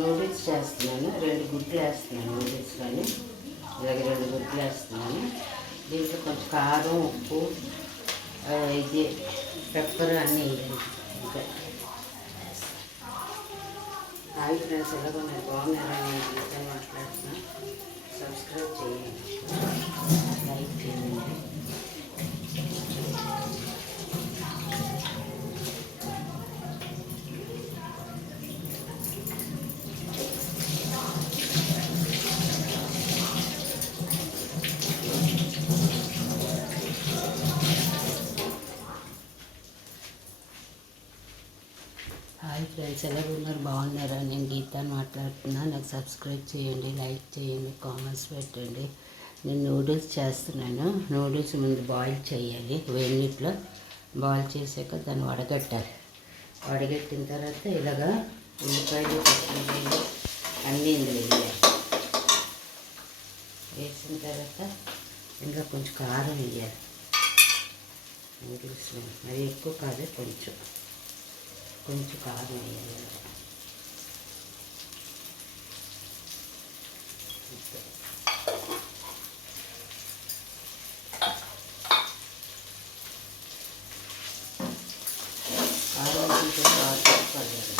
నూడిల్స్ చేస్తున్నాను. 2 గుడ్లు వేస్తున్నాను నూడిల్స్ కానీ. ఇలాగ 2 గుడ్లు వేస్తున్నాను. దీంట్లో కొంచెం కారం, ఉప్పు, ఇది పెప్పర్ అన్నీ వేయాలి. ఇంకా హాయ్ ఫ్రెండ్స్, ఎలాగో నేను బాగున్నారా? నేను మీతో మాట్లాడుతున్నా. సబ్స్క్రైబ్ చేయండి, లైక్ చేయండి. హాయ్ ఫ్రెండ్స్, ఎలా ఉన్నారు? బాగున్నారా? నేను గీతాన్ని మాట్లాడుతున్నా. నాకు సబ్స్క్రైబ్ చేయండి, లైక్ చేయండి, కామెంట్స్ పెట్టండి. నేను నూడిల్స్ చేస్తున్నాను. నూడిల్స్ ముందు బాయిల్ చేయాలి. వేడి నీటిలో బాయిల్ చేసాక దాన్ని వడగట్టాలి. వడగట్టిన తర్వాత ఇలాగా ఉల్లిపాయలు, పచ్చిమిరపకాయలు అన్నీ ఇందులో వేయాలి. వేసిన తర్వాత ఇంకా కొంచెం కారం వేయాలి. నూడిల్స్ మరి ఎక్కువ కాదు, కొంచెం కారం వేయాలి. కారం కొంచెం పర్లేదు.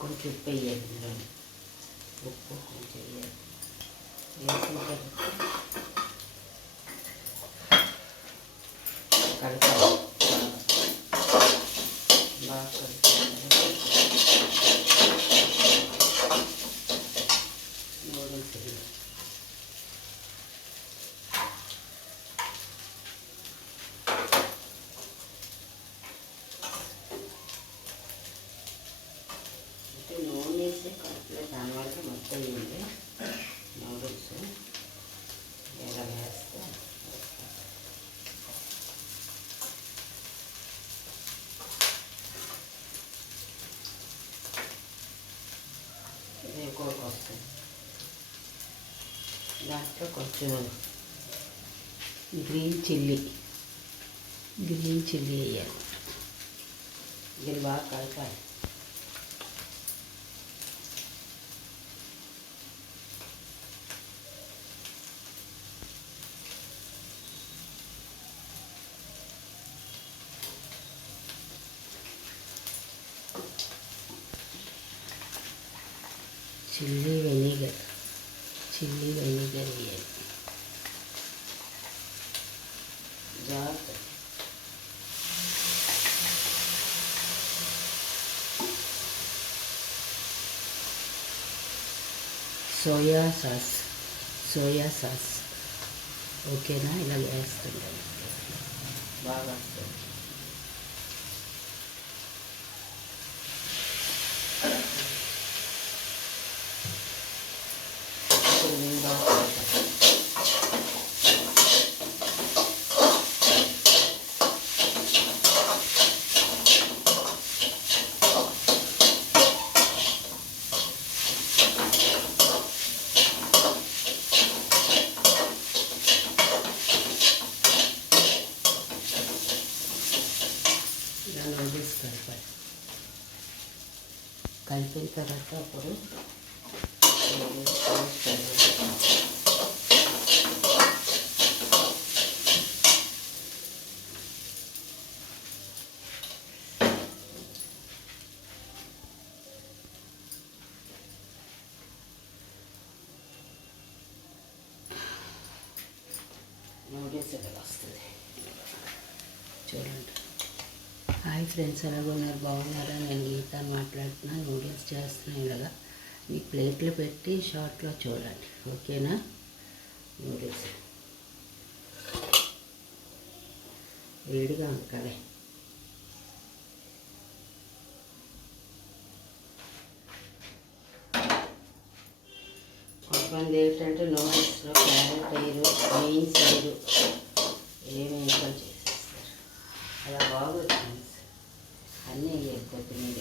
కొంచెం ఉప్పు వేయాలి. ఇందులో ఉప్పు కొంచెం వేయాలి. వేసిన తర్వాత కలపాలి. బాగా కలుపుకోవాలి. నూడిల్స్ వేయాలి. నూనె వేసి కలపలేదు, దానివల్ల మొత్తం వేయండి. నూడిల్స్ ఇలా వేస్తే ఇది ఎక్కువగా వస్తుంది. దాంట్లో కొంచెం గ్రీన్ చిల్లీ వేయాలి. ఇది బాగా కలపాలి. చిల్లీ వెనిగర్ వేయాలి. జాగ్రత్త. సోయా సాస్ ఓకేనా? ఇలా వేస్తుంటాను, బాగా వస్తుంది. నూడిల్స్ కలిపిన తర్వాత అప్పుడు నూడిల్స్ ఇలా వస్తుంది. చూడండి. హాయ్ ఫ్రెండ్స్, ఎలాగో ఉన్నారు? బాగున్నారా? నేను గీతాన్ని మాట్లాడుతున్నా. నూడిల్స్ చేస్తున్నాను. ఇలాగా మీ ప్లేట్లో పెట్టి షార్ట్లో చూడండి, ఓకేనా? నూడిల్స్ వేడిగా ఉంటాయి. కొంతమంది ఏంటంటే నూడిల్స్లో క్యారెట్ వేయరు, బీన్స్ వేయరు, ఏమేమి చేసేస్తారు. అలా బాగోదు ఫ్రెండ్స్. అన్నీ వేయాలి. కొత్తిమీర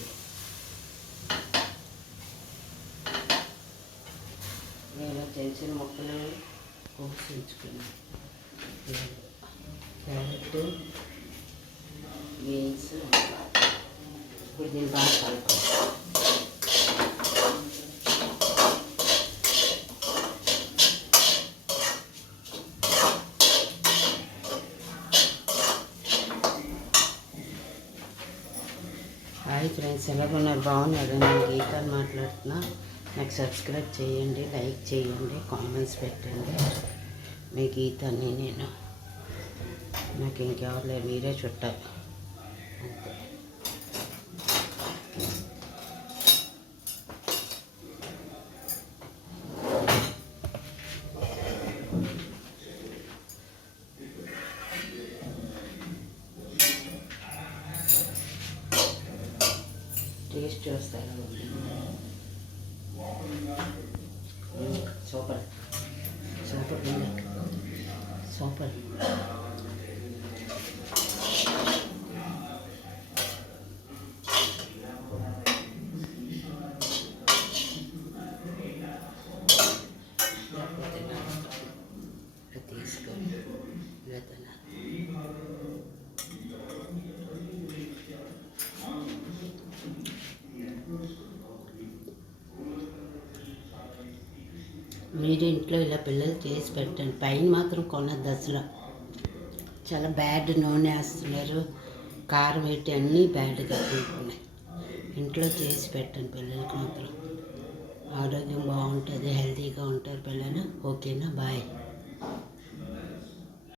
నేను చిన్న చిన్న ముక్కలు కోసి ఉంచుకున్నాను. Carrot, beans. ఇప్పుడు దీన్ని బాగా కలుపుకోవాలి. హాయ్ ఫ్రెండ్స్, ఎలా ఉన్నారు? బాగున్నారు? నేను గీతాన్ని మాట్లాడుతున్నా. నాకు సబ్స్క్రైబ్ చేయండి, లైక్ చేయండి, కామెంట్స్ పెట్టండి. మీ గీతాన్ని నేను, నాకు ఇంకెవరు లేరు, మీరే చుట్టాలి అంతే. టేస్ట్ చూస్తాను. Super super super. తీసుకొని ఇలా మీరు ఇంట్లో ఇలా పిల్లలు చేసి పెట్టండి. పైన మాత్రం కొనద్దు అసలు. చాలా బ్యాడ్ నూనె వేస్తున్నారు, కారం పెట్టి అన్నీ బ్యాడ్గా ఉంటున్నాయి. ఇంట్లో చేసి పెట్టండి పిల్లలకి మాత్రం. ఆరోగ్యం బాగుంటుంది, హెల్తీగా ఉంటారు పిల్లలు. ఓకేనా? బాయ్.